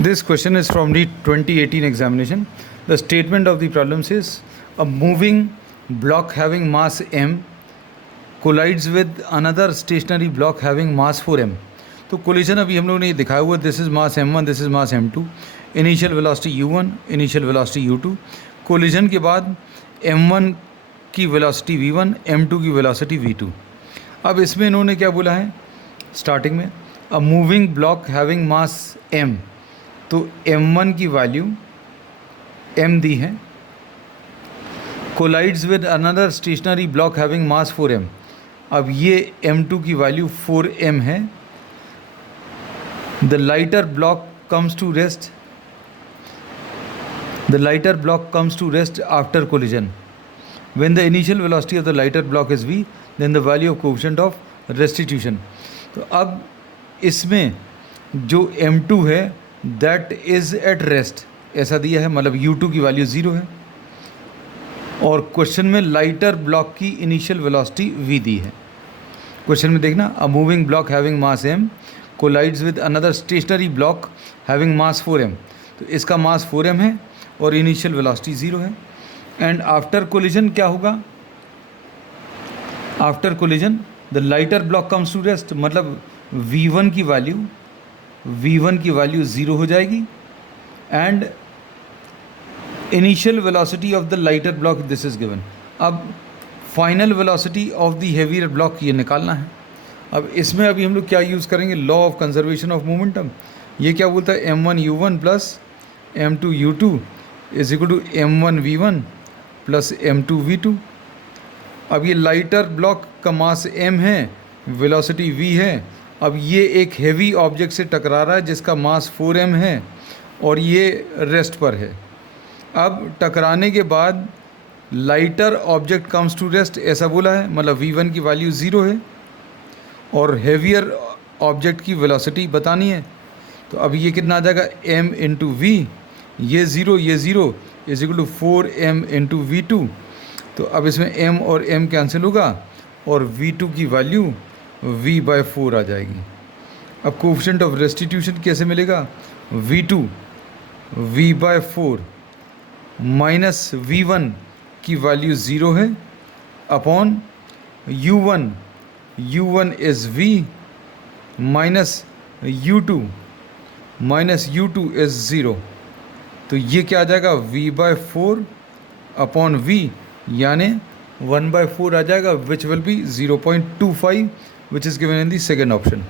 This question is from the 2018 examination. The statement of the problem says a moving block having mass m collides with another stationary block having mass 4m. तो collision अभी हम लोगों ने दिखाया हुआ, this is mass m1, this is mass m2, initial velocity u1, initial velocity u2. Collision के बाद m1 की वेलोसिटी v1, m2 की वेलोसिटी v2. अब इसमें इन्होंने क्या बोला है स्टार्टिंग में, a moving block having mass m. तो m1 की वैल्यू m दी है, collides with another stationary block having mass 4m. अब ये m2 की वैल्यू 4m है. The lighter block comes to rest, the lighter block comes to rest after collision. When the initial velocity of the lighter block is v, then the value of coefficient of restitution. तो अब इसमें जो m2 है that is at rest ऐसा दिया है, मतलब u2 की वैल्यू 0 है. और क्वेश्चन में लाइटर ब्लॉक की इनिशियल वेलोसिटी v दी है. क्वेश्चन में देखना, a moving block having mass m collides with another stationary block having mass 4m. तो इसका मास 4m है और इनिशियल वेलोसिटी 0 है. एंड आफ्टर कोलिजन क्या होगा, after collision the lighter block comes to rest, मतलब v1 की वैल्यू 0 हो जाएगी. And initial velocity of the lighter block this is given. अब final velocity of the heavier block ये निकालना है. अब इसमें अभी हम लोग क्या यूज़ करेंगे, law of conservation of momentum. ये क्या बोलता है, m1 u1 plus m2 u2 is equal to m1 v1 plus m2 v2. अब ये लाइटर ब्लॉक का मास m है, वेलोसिटी v है. अब ये एक हेवी ऑब्जेक्ट से टकरा रहा है जिसका मास 4m है और ये रेस्ट पर है. अब टकराने के बाद lighter object comes to rest ऐसा बोला है, मतलब v1 की वैल्यू 0 है और हेवियर ऑब्जेक्ट की वेलोसिटी बतानी है. तो अब ये कितना आ जाएगा, m इंटू वी, ये 0 is equal to 4m into v2. तो अब इसमें m और m कैंसिल होगा और v2 की वैल्यू v/4 आ जाएगी. अब कोएफिशिएंट ऑफ रेस्टिट्यूशन कैसे मिलेगा, v2 v/4 माइनस v1 की वैल्यू 0 है upon u1 is v minus u2 is 0. तो ये क्या आ जाएगा, v/4 अपॉन v यानी 1/4 आ जाएगा, which will be 0.25 which is given in the second option.